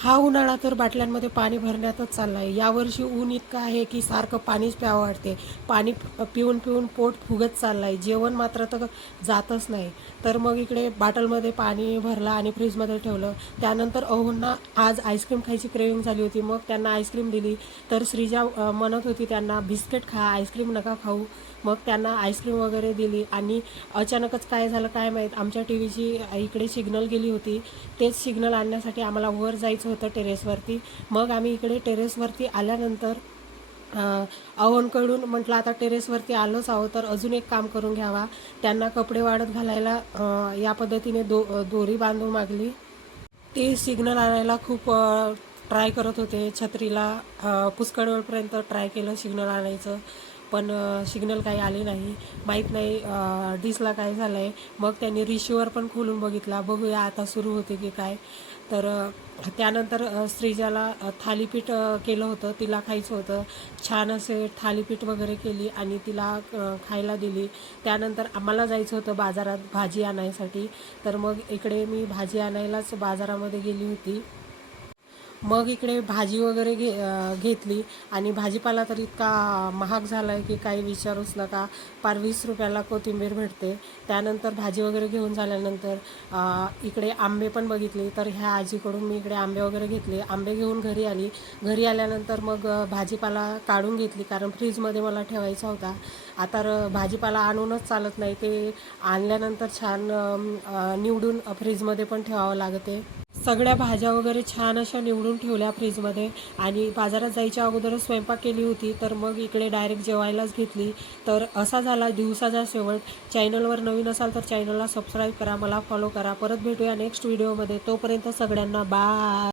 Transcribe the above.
हा उन्हाळा तर बाटल्यांमध्ये पाणी भरण्यातच चालला आहे. यावर्षी ऊन इतकं आहे की सारखं पाणीच प्यावं वाटते. पाणी पिऊन पिऊन पोट फुगत चाललं आहे. जेवण मात्र तर जातच नाही. तर मग इकडे बाटलमध्ये पाणी भरलं आणि फ्रीजमध्ये ठेवलं. त्यानंतर अहोंना आज आईस्क्रीम खायची क्रेविंग झाली होती. मग त्यांना आईस्क्रीम दिली. तर श्रीजा म्हणत होती त्यांना बिस्किट खा, आईस्क्रीम नका खाऊ. मग त्यांना आईस्क्रीम वगैरे दिली आणि अचानकच काय झालं काय माहीत, आमच्या टी व्हीची इकडे सिग्नल गेली होती. तेच सिग्नल आणण्यासाठी आम्हाला वर जायचं होतं टेरेसवरती. मग आम्ही इकडे टेरेसवरती आल्यानंतर अहोंकडून म्हटलं आता टेरेसवरती आलोच आहो तर अजून एक काम करून घ्यावा. त्यांना कपडे वाळत घालायला या पद्धतीने दोरी बांधून मागली. ते सिग्नल आणायला खूप ट्राय करत होते. छत्रीला पुष्कळवेळपर्यंत ट्राय केलं सिग्नल आणायचं, पण सिग्नल काही आले नाही. माहीत नाही डिसला काय झालं आहे. मग त्यांनी रिशिवर पण खोलून बघितला, बघूया आता सुरू होते की काय. तर त्यानंतर श्रीजाला थालीपीठ केलं होतं, तिला खायचं होतं. छान असे थालीपीठ वगैरे केली आणि तिला खायला दिली. त्यानंतर आम्हाला जायचं होतं बाजारात भाजी आणायसाठी. तर मग इकडे मी भाजी आणायलाच बाजारामध्ये गेली होती. मग इकडे भाजी वगैरे घेतली आणि भाजीपाला तर इतका महाग झाला आहे की काही विचारूच नका. पार 20 रुपयाला कोथिंबीर भेटते. त्यानंतर भाजी वगैरे घेऊन झाल्यानंतर इकडे आंबे पण बघितले. तर ह्या आजीकडून मी इकडे आंबे वगैरे घेतले. आंबे घेऊन घरी आली. घरी आल्यानंतर मग भाजीपाला काढून घेतली कारण फ्रीजमध्ये मला ठेवायचा होता. आता भाजीपाला आणूनच चालत नाही, ते आणल्यानंतर छान निवडून फ्रीजमध्ये पण ठेवावं लागते. सगळ्या भाज्या वगैरे छान अशा निवडून ठेवल्या फ्रीजमध्ये आणि बाजारात जायच्या अगोदरच स्वयंपाक केली होती. तर मग इकडे डायरेक्ट जेवायलाच घेतली. तर असा झाला दिवसाचा शेवट. चॅनलवर नवीन असाल तर चॅनलला सबस्क्राईब करा, मला फॉलो करा. परत भेटूया नेक्स्ट व्हिडिओमध्ये. तोपर्यंत सगळ्यांना बाय.